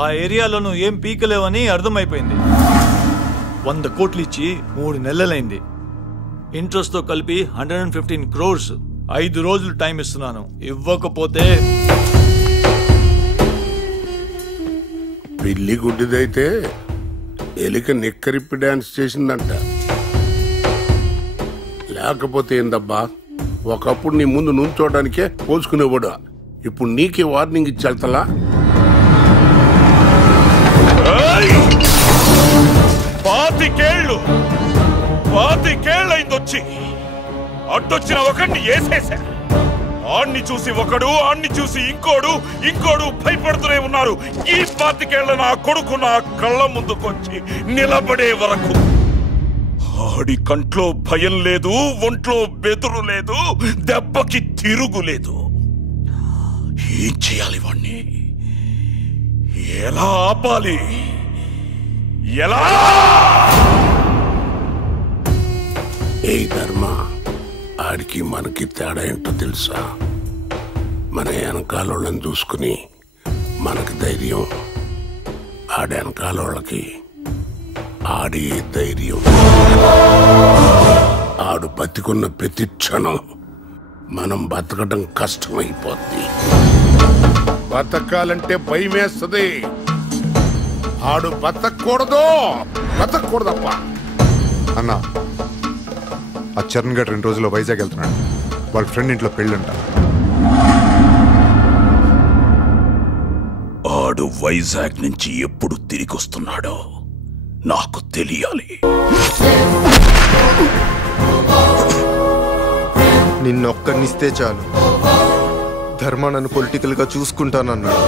ఆ ఏరియాలో నువ్వు ఏం పీకలేవని అర్థమైపోయింది. 100 కోట్లు ఇచ్చి 3 నెలలైంది. ఇంట్రెస్ట్ తో కలిపి 115 crores. 5 రోజులు టైం ఇస్తున్నాను. ఇవ్వకపోతే పిల్లి గుడ్డిదైతే ఎలిక నిక్కరిప్పి డాన్స్ చేసిందంట. లేకపోతే ఏందబ్బా, ఒకప్పుడు నీ ముందు నుంచోడానికే పోల్చుకునేవాడు. ఇప్పుడు నీకే వార్నింగ్ ఇచ్చేళ్తలా? పాతికేళ్ళైందొచ్చి అడ్డొచ్చిన ఒకడిని వేసేసా. ఆణ్ణి చూసి ఒకడు, ఆణ్ణి చూసి ఇంకోడు భయపడుతూనే ఉన్నారు. ఈ 25 నా కొడుకు నా కళ్ళ ముందుకొచ్చి నిలబడే వరకు ఆడి కంట్లో భయం లేదు, ఒంట్లో బెదురు లేదు, దెబ్బకి తిరుగులేదు. ఏం చేయాలి వాణ్ణి? ఎలా ఆపాలి? ఎలా? ఏ ధర్మ, ఆడికి మనకి తేడా ఏంటో తెలుసా? మన వెనకాలోళ్ళని చూసుకుని మనకి ధైర్యం, ఆడి వెనకాలోళ్ళకి ఆడి ధైర్యం. ఆడు బతికున్న ప్రతి క్షణం మనం బతకడం కష్టమైపోద్ది. బతకాలంటే భయం వేస్తుంది. ఆడు బతకూడదప్ప. అన్నా, ఆ చరణ్ గడ్ 2 రోజుల్లో వైజాగ్ వెళ్తున్నాడు. వాళ్ళ ఫ్రెండ్ ఇంట్లో పెళ్ళంట. ఆడు వైజాగ్ నుంచి ఎప్పుడు తిరిగి వస్తున్నాడో నాకు తెలియాలి. నిన్నొక్కనిస్తే చాలు, ధర్మ నన్ను పొలిటికల్ గా చూసుకుంటానన్నాడు.